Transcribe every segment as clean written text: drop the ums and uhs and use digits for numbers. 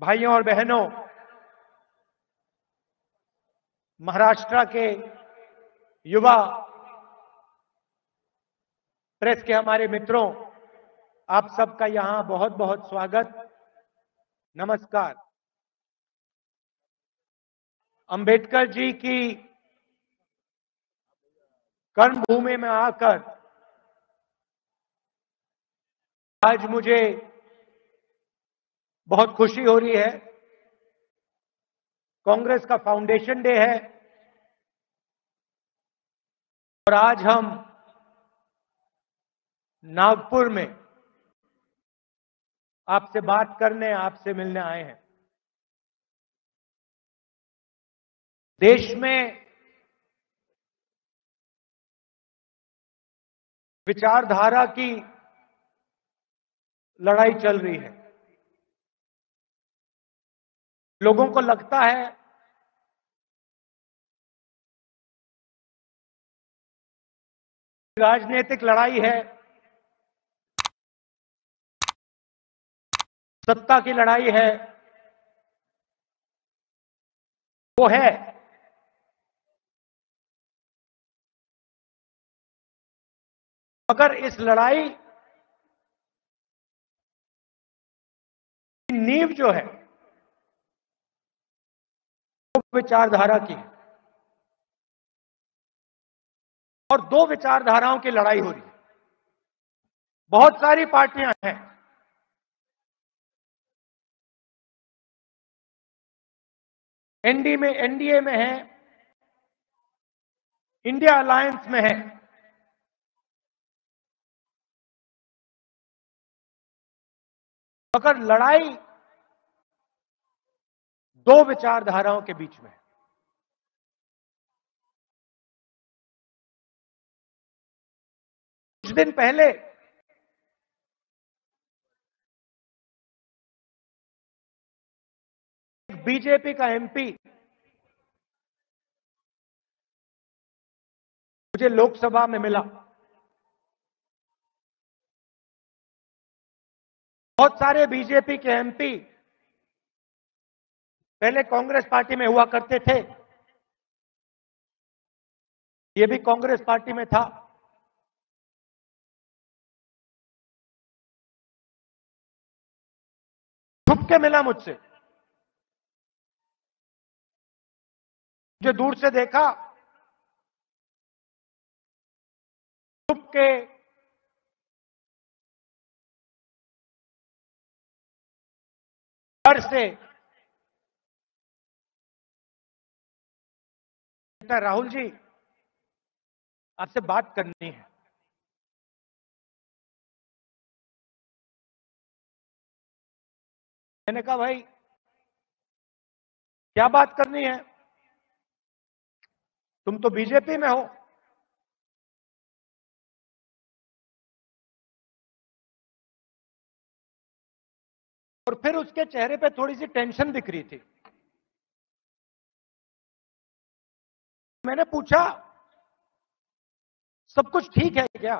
भाइयों और बहनों, महाराष्ट्र के युवा प्रेस के हमारे मित्रों, आप सबका यहां बहुत बहुत स्वागत। नमस्कार। अंबेडकर जी की कर्मभूमि में आकर आज मुझे बहुत खुशी हो रही है। कांग्रेस का फाउंडेशन डे है और आज हम नागपुर में आपसे बात करने, आपसे मिलने आए हैं। देश में विचारधारा की लड़ाई चल रही है। लोगों को लगता है राजनीतिक लड़ाई है, सत्ता की लड़ाई है। वो है, मगर इस लड़ाई की नींव जो है वो विचारधारा की है और दो विचारधाराओं की लड़ाई हो रही है। बहुत सारी पार्टियां हैं, एनडीए में है, इंडिया अलायंस में है, मगर लड़ाई दो विचारधाराओं के बीच में है। कुछ दिन पहले बीजेपी का एमपी मुझे लोकसभा में मिला। बहुत सारे बीजेपी के एमपी पहले कांग्रेस पार्टी में हुआ करते थे, ये भी कांग्रेस पार्टी में था। छुप के मिला मुझसे, मुझे दूर से देखा, छुप के घर से, राहुल जी आपसे बात करनी है। मैंने कहा भाई क्या बात करनी है, तुम तो बीजेपी में हो। और फिर उसके चेहरे पे थोड़ी सी टेंशन दिख रही थी। मैंने पूछा सब कुछ ठीक है क्या?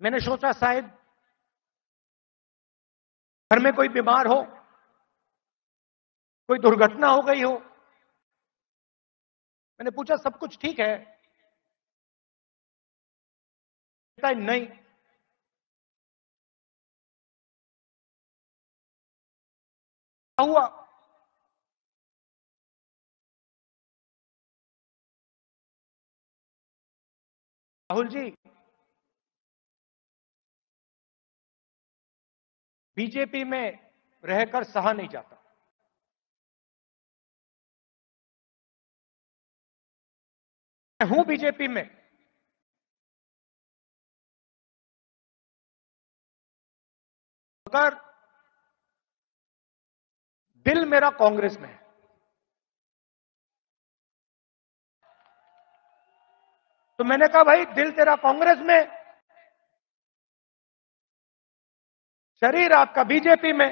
मैंने सोचा शायद घर में कोई बीमार हो, कोई दुर्घटना हो गई हो। मैंने पूछा सब कुछ ठीक है? कहता है, नहीं। क्या हुआ? राहुल जी, बीजेपी में रहकर सहा नहीं जाता। मैं हूं बीजेपी में, मगर दिल मेरा कांग्रेस में है। तो मैंने कहा भाई दिल तेरा कांग्रेस में, शरीर आपका बीजेपी में।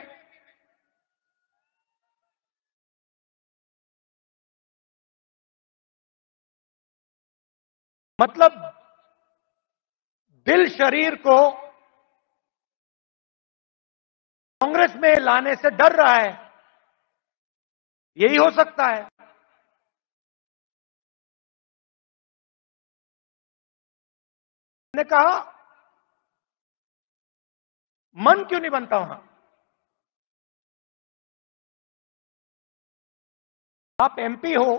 मतलब दिल शरीर को कांग्रेस में लाने से डर रहा है, यही हो सकता है। मैंने कहा मन क्यों नहीं बनता वहां? आप एमपी हो,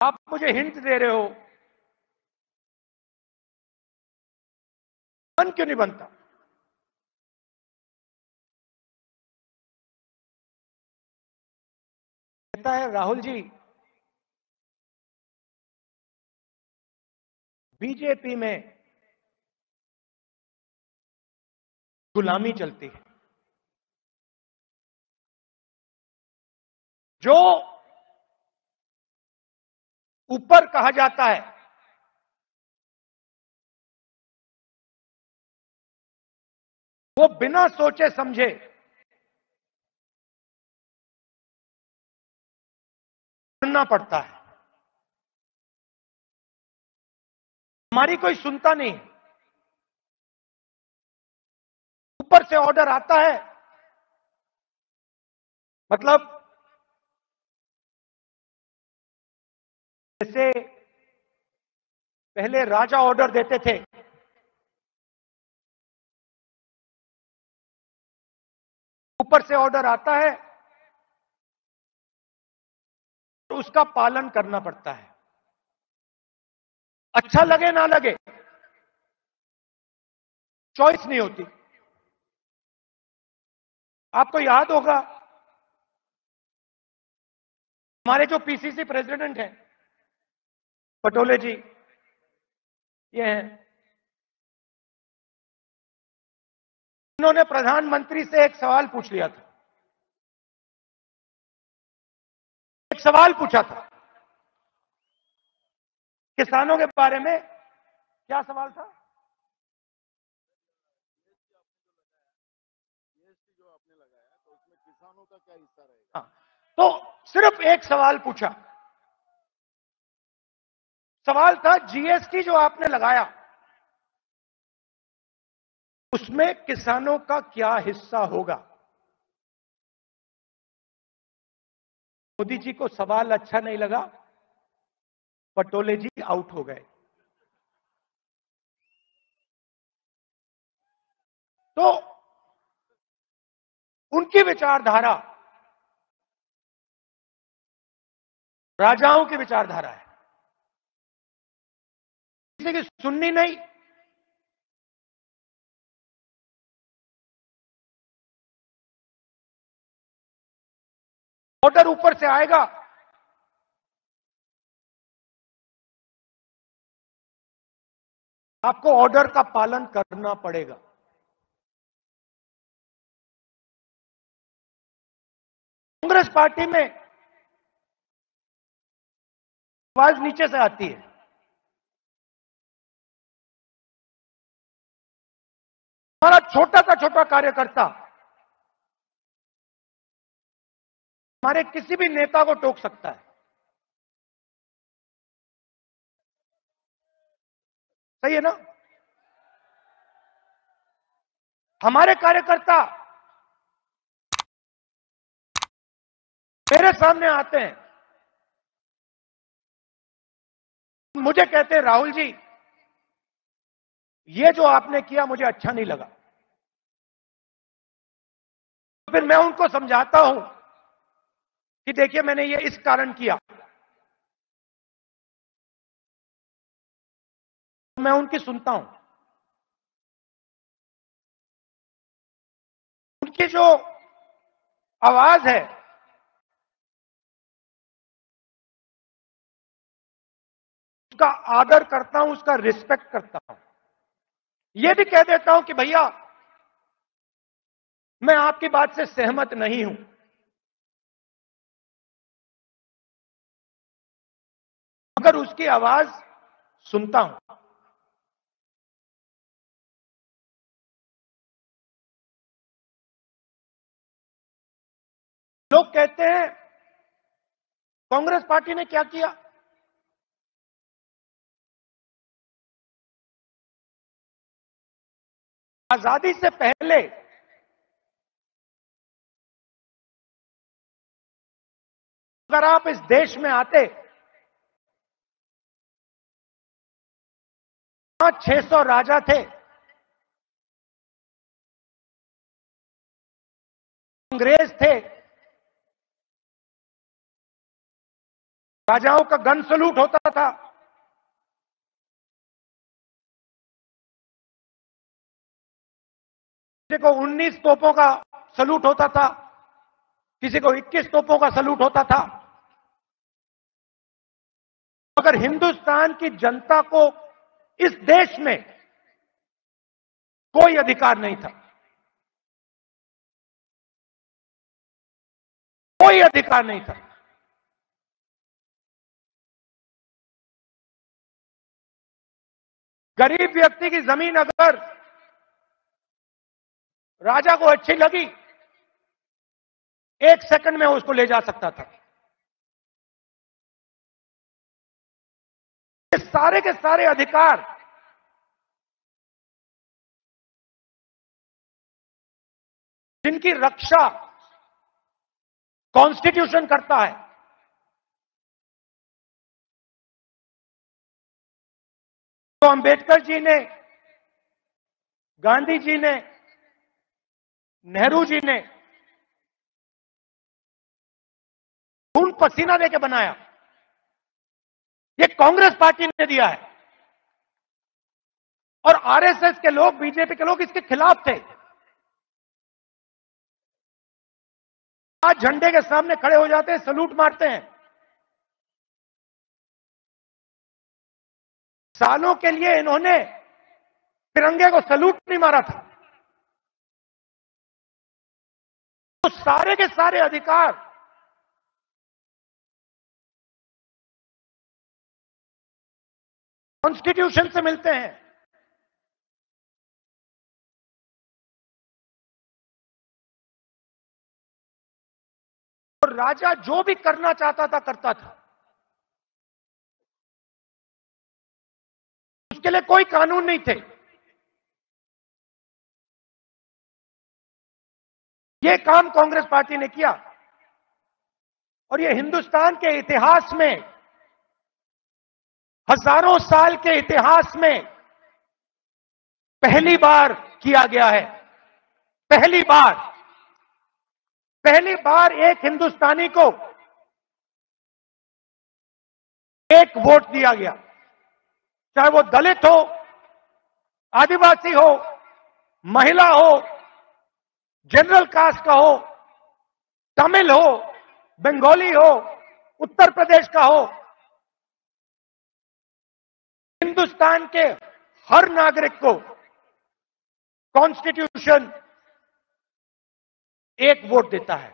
आप मुझे हिंट दे रहे हो, मन क्यों नहीं बनता? कहता है राहुल जी, बीजेपी में गुलामी चलती है। जो ऊपर कहा जाता है वो बिना सोचे समझे करना पड़ता है। हमारी कोई सुनता नहीं। ऊपर से ऑर्डर आता है, मतलब जैसे पहले राजा ऑर्डर देते थे, ऊपर से ऑर्डर आता है तो उसका पालन करना पड़ता है, अच्छा लगे ना लगे, चॉइस नहीं होती। आपको याद होगा हमारे जो पीसीसी प्रेसिडेंट हैं पटोले जी, ये हैं, उन्होंने प्रधानमंत्री से एक सवाल पूछ लिया था। एक सवाल पूछा था किसानों के बारे में। क्या सवाल था? हाँ, तो सिर्फ एक सवाल पूछा। सवाल था जीएसटी जो आपने लगाया उसमें किसानों का क्या हिस्सा होगा। मोदी जी को सवाल अच्छा नहीं लगा, पटोले जी आउट हो गए। तो उनकी विचारधारा राजाओं की विचारधारा है, किसी की सुननी नहीं। ऑर्डर ऊपर से आएगा, आपको ऑर्डर का पालन करना पड़ेगा। कांग्रेस पार्टी में आवाज नीचे से आती है। हमारा छोटा सा छोटा कार्यकर्ता हमारे किसी भी नेता को टोक सकता है। सही है ना? हमारे कार्यकर्ता मेरे सामने आते हैं, मुझे कहते हैं राहुल जी ये जो आपने किया मुझे अच्छा नहीं लगा। तो फिर मैं उनको समझाता हूं कि देखिए मैंने ये इस कारण किया। मैं उनकी सुनता हूं। उनकी जो आवाज है उसका आदर करता हूं, उसका रिस्पेक्ट करता हूं। यह भी कह देता हूं कि भैया मैं आपकी बात से सहमत नहीं हूं, मगर उसकी आवाज सुनता हूं। लोग कहते हैं कांग्रेस पार्टी ने क्या किया। आजादी से पहले अगर आप इस देश में आते, 600 राजा थे, अंग्रेज थे, राजाओं का गन सलूट होता था, किसी को 19 तोपों का सलूट होता था, किसी को 21 तोपों का सलूट होता था। मगर हिंदुस्तान की जनता को इस देश में कोई अधिकार नहीं था, कोई अधिकार नहीं था। गरीब व्यक्ति की जमीन अगर राजा को अच्छी लगी, 1 सेकंड में उसको ले जा सकता था। ये सारे के सारे अधिकार जिनकी रक्षा कॉन्स्टिट्यूशन करता है, तो अंबेडकर जी ने, गांधी जी ने, नेहरू जी ने खून पसीना देके बनाया। ये कांग्रेस पार्टी ने दिया है और आरएसएस के लोग, बीजेपी के लोग इसके खिलाफ थे। आज झंडे के सामने खड़े हो जाते हैं, सलूट मारते हैं। सालों के लिए इन्होंने तिरंगे को सलूट नहीं मारा था। तो सारे के सारे अधिकार कॉन्स्टिट्यूशन से मिलते हैं। और राजा जो भी करना चाहता था करता था, उसके लिए कोई कानून नहीं थे। ये काम कांग्रेस पार्टी ने किया और ये हिंदुस्तान के इतिहास में, हजारों साल के इतिहास में पहली बार किया गया है। पहली बार एक हिंदुस्तानी को एक वोट दिया गया, चाहे वो दलित हो, आदिवासी हो, महिला हो, जनरल कास्ट का हो, तमिल हो, बंगाली हो, उत्तर प्रदेश का हो। हिंदुस्तान के हर नागरिक को कॉन्स्टिट्यूशन एक वोट देता है।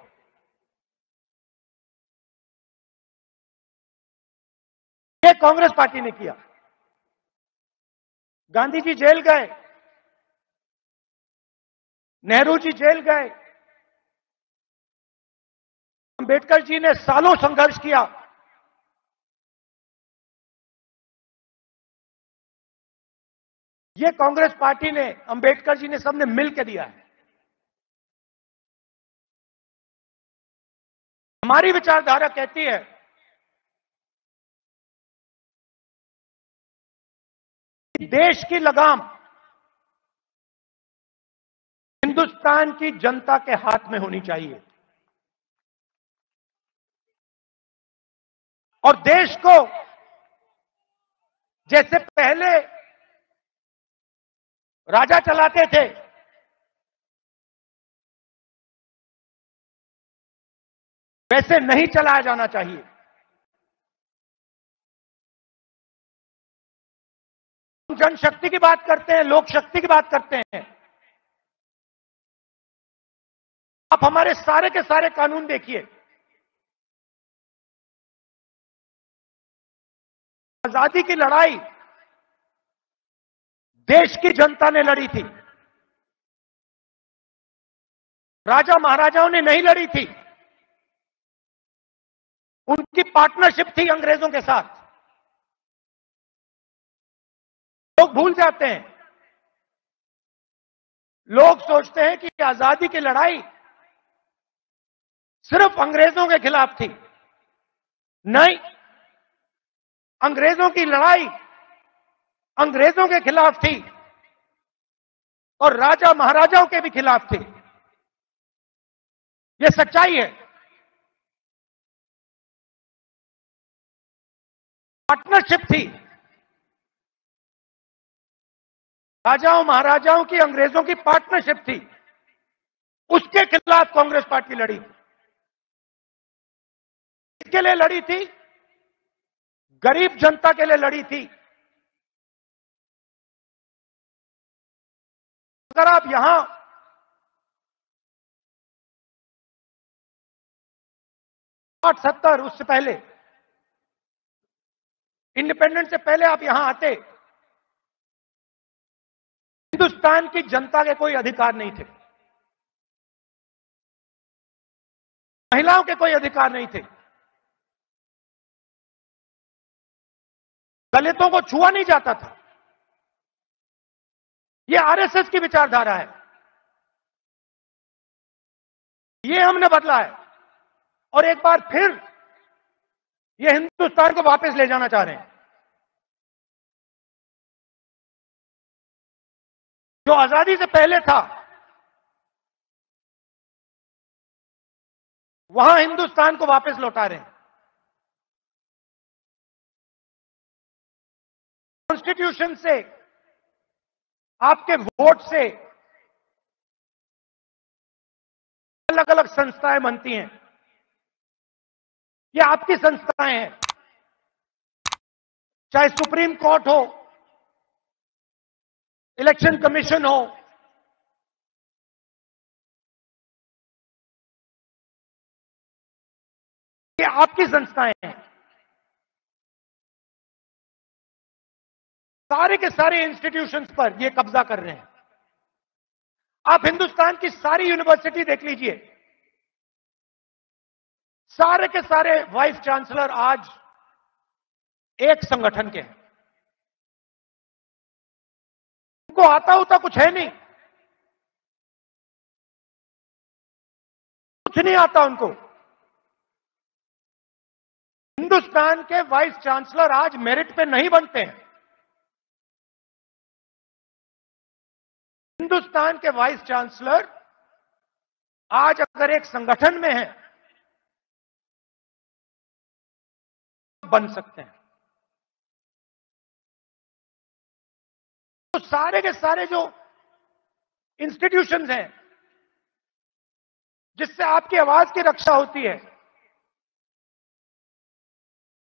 ये कांग्रेस पार्टी ने किया। गांधी जी जेल गए, नेहरू जी जेल गए, अंबेडकर जी ने सालों संघर्ष किया। ये कांग्रेस पार्टी ने, अंबेडकर जी ने, सबने मिलकर दिया है। हमारी विचारधारा कहती है कि देश की लगाम हिंदुस्तान की जनता के हाथ में होनी चाहिए और देश को जैसे पहले राजा चलाते थे, वैसे नहीं चलाया जाना चाहिए। हम जनशक्ति की बात करते हैं, लोक शक्ति की बात करते हैं। आप हमारे सारे के सारे कानून देखिए, आजादी की लड़ाई देश की जनता ने लड़ी थी, राजा महाराजाओं ने नहीं लड़ी थी। उनकी पार्टनरशिप थी अंग्रेजों के साथ। लोग भूल जाते हैं लोग सोचते हैं कि आजादी की लड़ाई सिर्फ अंग्रेजों के खिलाफ थी। नहीं, अंग्रेजों की लड़ाई अंग्रेजों के खिलाफ थी और राजा महाराजाओं के भी खिलाफ थी। यह सच्चाई है। पार्टनरशिप थी राजाओं महाराजाओं की, अंग्रेजों की पार्टनरशिप थी। उसके खिलाफ कांग्रेस पार्टी लड़ी। किसके लिए लड़ी थी? गरीब जनता के लिए लड़ी थी। अगर आप यहां 70 उससे पहले, इंडिपेंडेंस से पहले आप यहां आते, हिंदुस्तान की जनता के कोई अधिकार नहीं थे, महिलाओं के कोई अधिकार नहीं थे, दलितों को छुआ नहीं जाता था। यह आरएसएस की विचारधारा है। यह हमने बदला है और एक बार फिर यह हिंदुस्तान को वापस ले जाना चाह रहे हैं। जो आजादी से पहले था वहां हिंदुस्तान को वापस लौटा रहे हैं। कॉन्स्टिट्यूशन से, आपके वोट से अलग अलग संस्थाएं बनती हैं। ये आपकी संस्थाएं हैं, चाहे सुप्रीम कोर्ट हो, इलेक्शन कमीशन हो, ये आपकी संस्थाएं हैं। सारे के सारे इंस्टीट्यूशंस पर ये कब्जा कर रहे हैं। आप हिंदुस्तान की सारी यूनिवर्सिटी देख लीजिए, सारे के सारे वाइस चांसलर आज एक संगठन के हैं। उनको आता होता कुछ है नहीं, कुछ नहीं आता उनको। हिंदुस्तान के वाइस चांसलर आज मेरिट पे नहीं बनते हैं। हिंदुस्तान के वाइस चांसलर आज अगर एक संगठन में है बन सकते हैं। तो सारे के सारे जो इंस्टीट्यूशंस हैं जिससे आपकी आवाज की रक्षा होती है,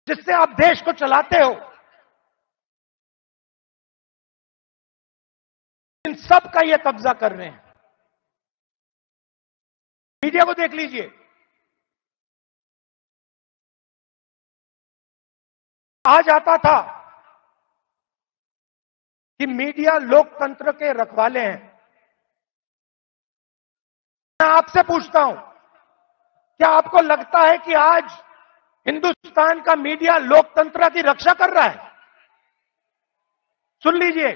जिससे आप देश को चलाते हो, इन सब का ये कब्जा कर रहे हैं। मीडिया को देख लीजिए, कहा जाता था कि मीडिया लोकतंत्र के रखवाले हैं। मैं आपसे पूछता हूं, क्या आपको लगता है कि आज हिंदुस्तान का मीडिया लोकतंत्र की रक्षा कर रहा है? सुन लीजिए,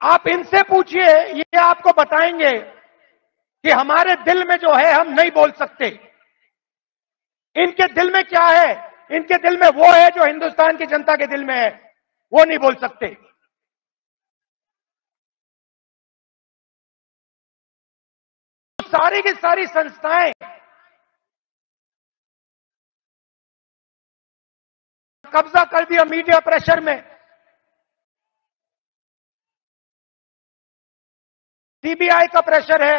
आप इनसे पूछिए, ये आपको बताएंगे कि हमारे दिल में जो है हम नहीं बोल सकते। इनके दिल में क्या है? इनके दिल में वो है जो हिंदुस्तान की जनता के दिल में है, वो नहीं बोल सकते। सारी की सारी संस्थाएं कब्जा कर दिया मीडिया प्रेशर में। सीबीआई का प्रेशर है,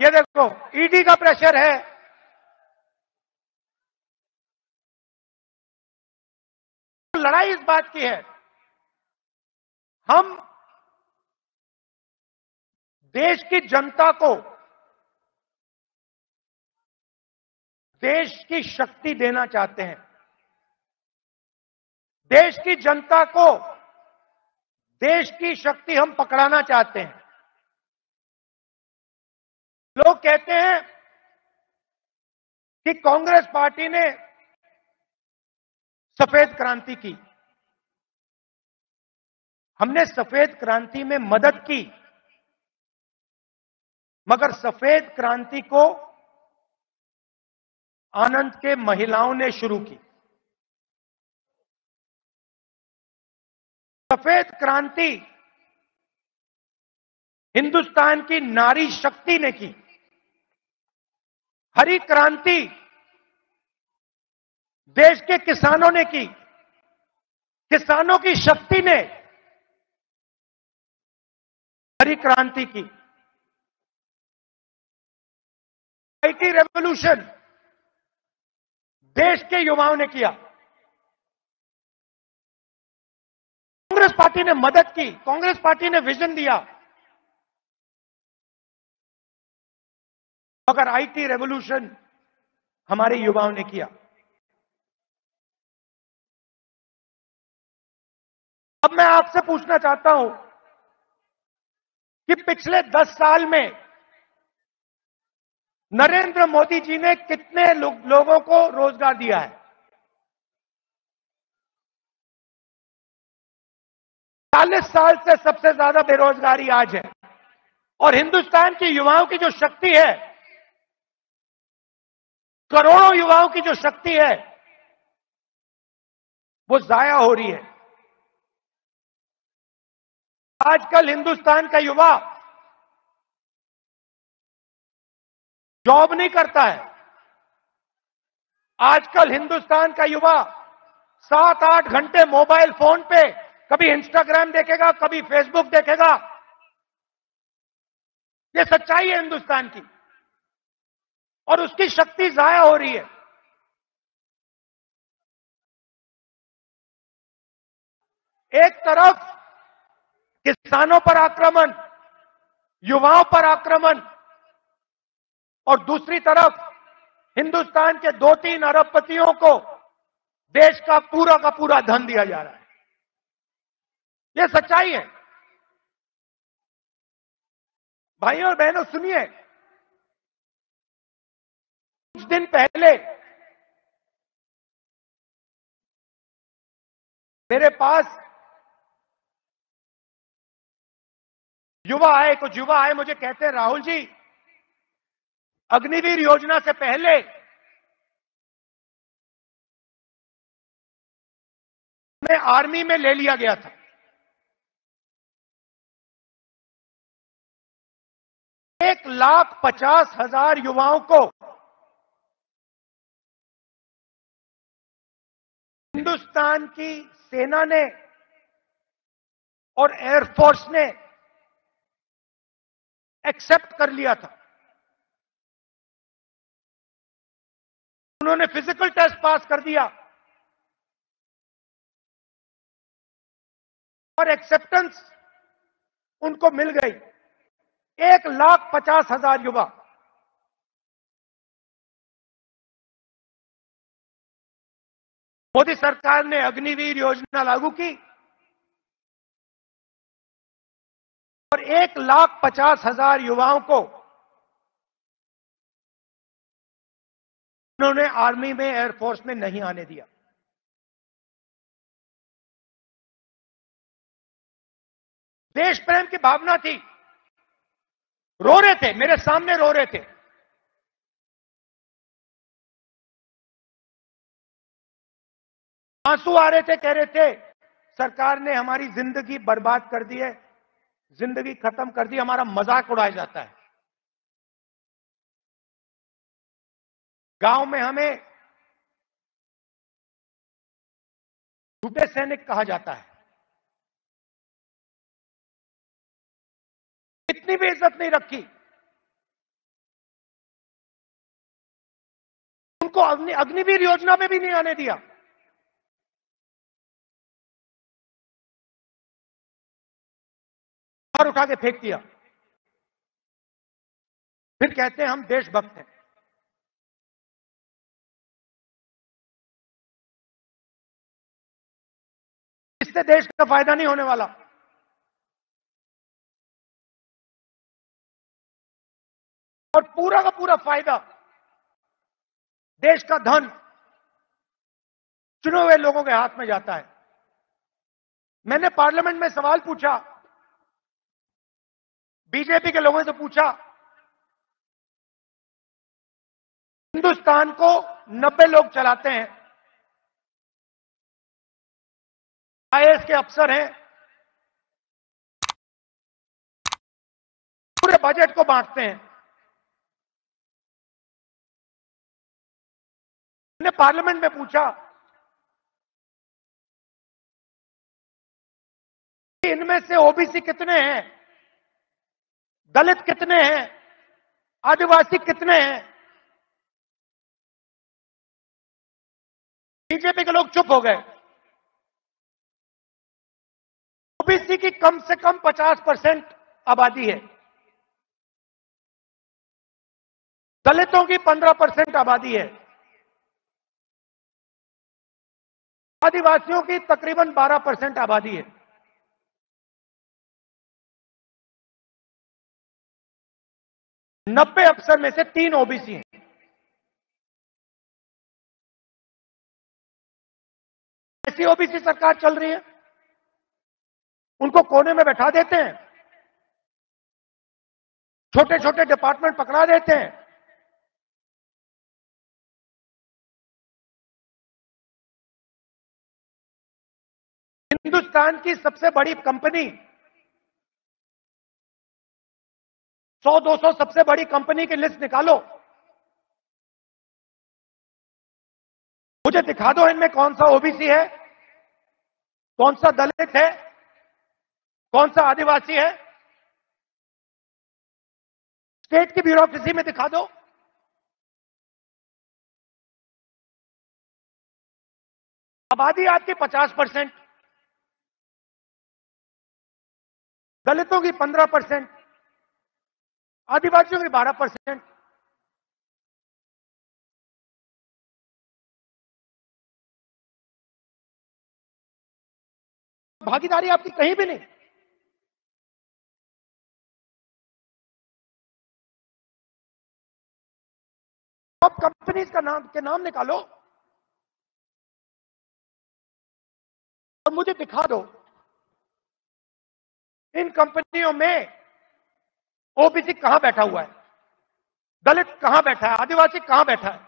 ये देखो ईडी का प्रेशर है। लड़ाई इस बात की है, हम देश की जनता को देश की शक्ति देना चाहते हैं। देश की जनता को देश की शक्ति हम पकड़ाना चाहते हैं। लोग कहते हैं कि कांग्रेस पार्टी ने सफेद क्रांति की। हमने सफेद क्रांति में मदद की, मगर सफेद क्रांति को आनंद के महिलाओं ने शुरू की। सफेद क्रांति हिंदुस्तान की नारी शक्ति ने की। हरी क्रांति देश के किसानों ने की। किसानों की शक्ति ने हरी क्रांति की। आईटी रेवोल्यूशन देश के युवाओं ने किया। कांग्रेस पार्टी ने मदद की, कांग्रेस पार्टी ने विजन दिया, मगर आईटी रेवोल्यूशन हमारे युवाओं ने किया। अब मैं आपसे पूछना चाहता हूं कि पिछले 10 साल में नरेंद्र मोदी जी ने कितने लोगों को रोजगार दिया है? 40 साल से सबसे ज्यादा बेरोजगारी आज है, और हिंदुस्तान के युवाओं की जो शक्ति है, करोड़ों युवाओं की जो शक्ति है, वो जाया हो रही है। आजकल हिंदुस्तान का युवा जॉब नहीं करता है। आजकल हिंदुस्तान का युवा 7-8 घंटे मोबाइल फोन पे कभी इंस्टाग्राम देखेगा, कभी फेसबुक देखेगा। ये सच्चाई है हिंदुस्तान की, और उसकी शक्ति जाया हो रही है। एक तरफ किसानों पर आक्रमण, युवाओं पर आक्रमण, और दूसरी तरफ हिंदुस्तान के 2-3 अरबपतियों को देश का पूरा धन दिया जा रहा है। यह सच्चाई है। भाइयों और बहनों, सुनिए, कुछ दिन पहले मेरे पास कुछ युवा आए, मुझे कहते हैं, राहुल जी, अग्निवीर योजना से पहले मैं आर्मी में ले लिया गया था। 1,50,000 युवाओं को हिंदुस्तान की सेना ने और एयरफोर्स ने एक्सेप्ट कर लिया था। उन्होंने फिजिकल टेस्ट पास कर दिया और एक्सेप्टेंस उनको मिल गई। 1,50,000 युवा। मोदी सरकार ने अग्निवीर योजना लागू की और 1,50,000 युवाओं को उन्होंने आर्मी में, एयरफोर्स में नहीं आने दिया। देश प्रेम की भावना थी। रो रहे थे, मेरे सामने रो रहे थे। आंसू आ रहे थे, कह रहे थे, सरकार ने हमारी जिंदगी बर्बाद कर दी है, जिंदगी खत्म कर दी, हमारा मजाक उड़ाया जाता है। गांव में हमें झूठे सैनिक कहा जाता है। इतनी भी इज्जत नहीं रखी। उनको अग्निवीर योजना में भी नहीं आने दिया। बाहर उठा के फेंक दिया। फिर कहते हैं हम देशभक्त हैं। इससे देश का फायदा नहीं होने वाला। और पूरा का पूरा फायदा, देश का धन चुने हुए लोगों के हाथ में जाता है। मैंने पार्लियामेंट में सवाल पूछा, बीजेपी के लोगों से पूछा, हिंदुस्तान को 90 लोग चलाते हैं, आईएएस के अफसर हैं, पूरे बजट को बांटते हैं। मैंने पार्लियामेंट में पूछा कि इनमें से ओबीसी कितने हैं, दलित कितने हैं, आदिवासी कितने हैं। बीजेपी के लोग चुप हो गए। ओबीसी की कम से कम 50% आबादी है, दलितों की 15% आबादी है, आदिवासियों की तकरीबन 12% आबादी है। 90 अफसर में से 3 ओबीसी हैं। ऐसी ओबीसी सरकार चल रही है, उनको कोने में बैठा देते हैं, छोटे छोटे डिपार्टमेंट पकड़ा देते हैं, हिंदुस्तान की सबसे बड़ी कंपनी, 100-200 सबसे बड़ी कंपनी की लिस्ट निकालो, मुझे दिखा दो इनमें कौन सा ओबीसी है, कौन सा दलित है, कौन सा आदिवासी है। स्टेट की ब्यूरोक्रेसी में दिखा दो। आबादी आपकी 50%, दलितों की 15%, आदिवासियों की 12%। भागीदारी आपकी कहीं भी नहीं। अब कंपनीज का नाम निकालो और मुझे दिखा दो इन कंपनियों में ओबीसी कहां बैठा हुआ है, दलित कहां बैठा है, आदिवासी कहां बैठा है।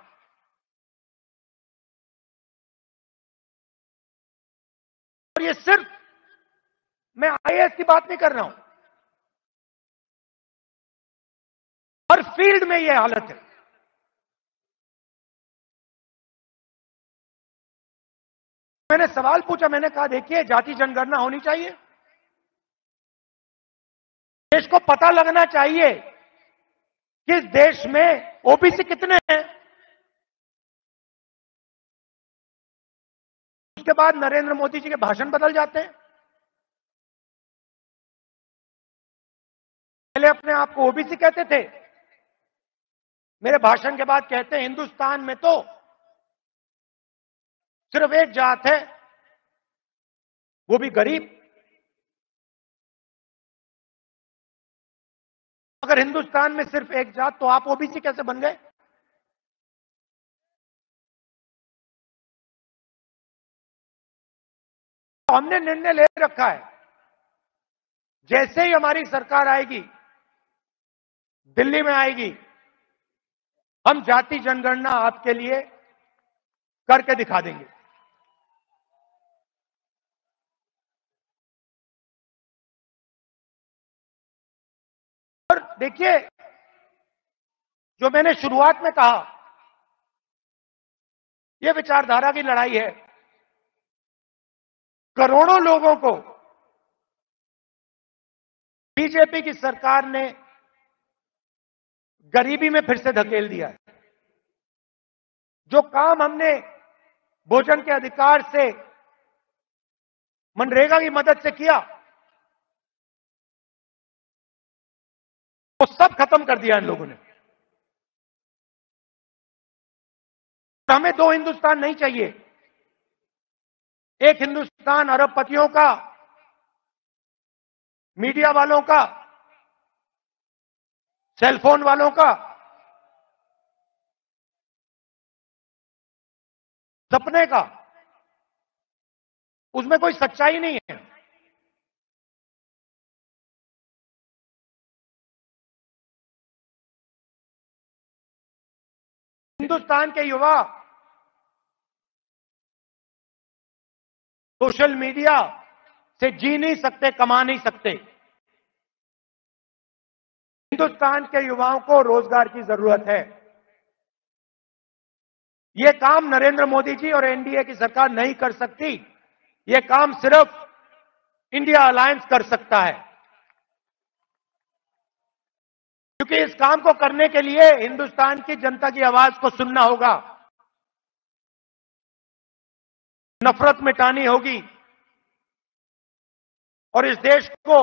और ये सिर्फ मैं आईएएस की बात नहीं कर रहा हूं, हर फील्ड में ये हालत है। मैंने सवाल पूछा, मैंने कहा देखिए जाति जनगणना होनी चाहिए, देश को पता लगना चाहिए कि इस देश में ओबीसी कितने हैं। उसके बाद नरेंद्र मोदी जी के भाषण बदल जाते हैं। पहले अपने आप को ओबीसी कहते थे, मेरे भाषण के बाद कहते हैं हिंदुस्तान में तो सिर्फ एक जात है, वो भी गरीब। अगर हिंदुस्तान में सिर्फ एक जात तो आप ओबीसी कैसे बन गए। तो हमने निर्णय ले रखा है, जैसे ही हमारी सरकार आएगी, दिल्ली में आएगी, हम जाति जनगणना आपके लिए करके दिखा देंगे। और देखिए, जो मैंने शुरुआत में कहा, यह विचारधारा की लड़ाई है। करोड़ों लोगों को बीजेपी की सरकार ने गरीबी में फिर से धकेल दिया है। जो काम हमने भोजन के अधिकार से, मनरेगा की मदद से किया, वो सब खत्म कर दिया इन लोगों ने। हमें दो हिंदुस्तान नहीं चाहिए। एक हिंदुस्तान अरबपतियों का, मीडिया वालों का, सेलफोन वालों का, सपने का, उसमें कोई सच्चाई नहीं है। हिंदुस्तान के युवा सोशल मीडिया से जी नहीं सकते, कमा नहीं सकते। हिंदुस्तान के युवाओं को रोजगार की जरूरत है। यह काम नरेंद्र मोदी जी और एनडीए की सरकार नहीं कर सकती। यह काम सिर्फ इंडिया अलायंस कर सकता है, क्योंकि इस काम को करने के लिए हिंदुस्तान की जनता की आवाज को सुनना होगा, नफरत मिटानी होगी और इस देश को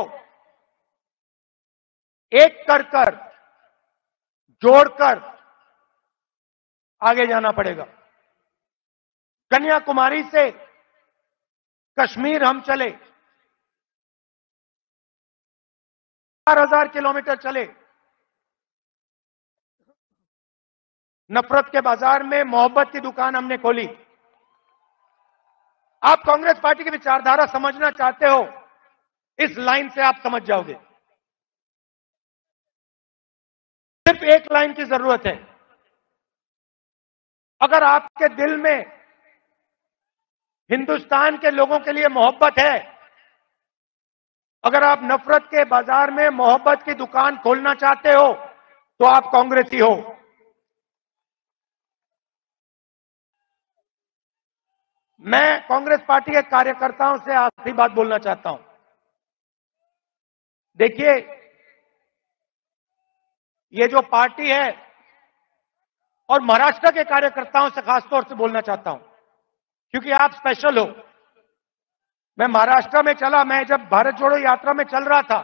एक कर जोड़कर आगे जाना पड़ेगा। कन्याकुमारी से कश्मीर हम चले, 4000 किलोमीटर चले, नफरत के बाजार में मोहब्बत की दुकान हमने खोली। आप कांग्रेस पार्टी की विचारधारा समझना चाहते हो, इस लाइन से आप समझ जाओगे। सिर्फ एक लाइन की जरूरत है। अगर आपके दिल में हिंदुस्तान के लोगों के लिए मोहब्बत है, अगर आप नफरत के बाजार में मोहब्बत की दुकान खोलना चाहते हो, तो आप कांग्रेसी हो। मैं कांग्रेस पार्टी के कार्यकर्ताओं से आखिरी बात बोलना चाहता हूं। देखिए, ये जो पार्टी है, और महाराष्ट्र के कार्यकर्ताओं से खासतौर से बोलना चाहता हूं, क्योंकि आप स्पेशल हो। मैं महाराष्ट्र में चला, मैं जब भारत जोड़ो यात्रा में चल रहा था,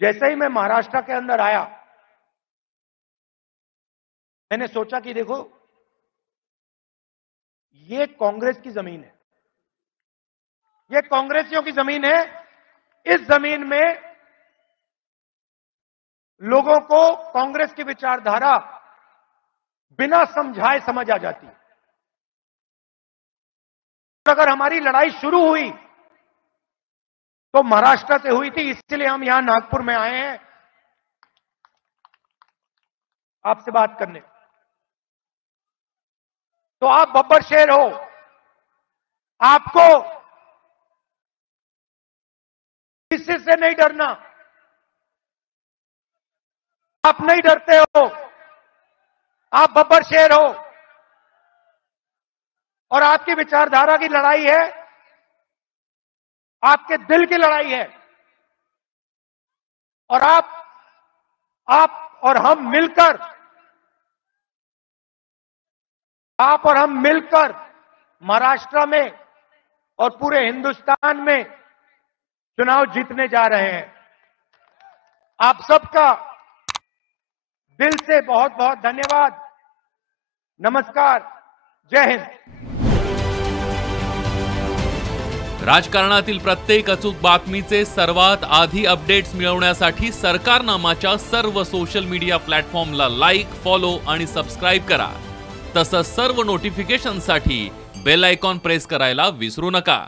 जैसे ही मैं महाराष्ट्र के अंदर आया, मैंने सोचा कि देखो, ये कांग्रेस की जमीन है, ये कांग्रेसियों की जमीन है। इस जमीन में लोगों को कांग्रेस की विचारधारा बिना समझाए समझ आ जाती है। अगर हमारी लड़ाई शुरू हुई तो महाराष्ट्र से हुई थी, इसलिए हम यहां नागपुर में आए हैं आपसे बात करने। तो आप बब्बर शेर हो, आपको किसी से नहीं डरना। आप नहीं डरते हो, आप बब्बर शेर हो, और आपकी विचारधारा की लड़ाई है, आपके दिल की लड़ाई है। और आप और हम मिलकर, आप और हम मिलकर महाराष्ट्र में और पूरे हिंदुस्तान में चुनाव जीतने जा रहे हैं। आप सबका दिल से बहुत बहुत धन्यवाद। नमस्कार, जय हिंद। राजकारणातील प्रत्येक अचूक बातमीचे सर्वात आधी अपडेट्स मिळवण्यासाठी सरकारनामाच्या सर्व सोशल मीडिया प्लॅटफॉर्मला लाईक, फॉलो आणि सबस्क्राइब करा। तसंच सर्व नोटिफिकेशनसाठी बेल आयकॉन प्रेस करायला विसरू नका।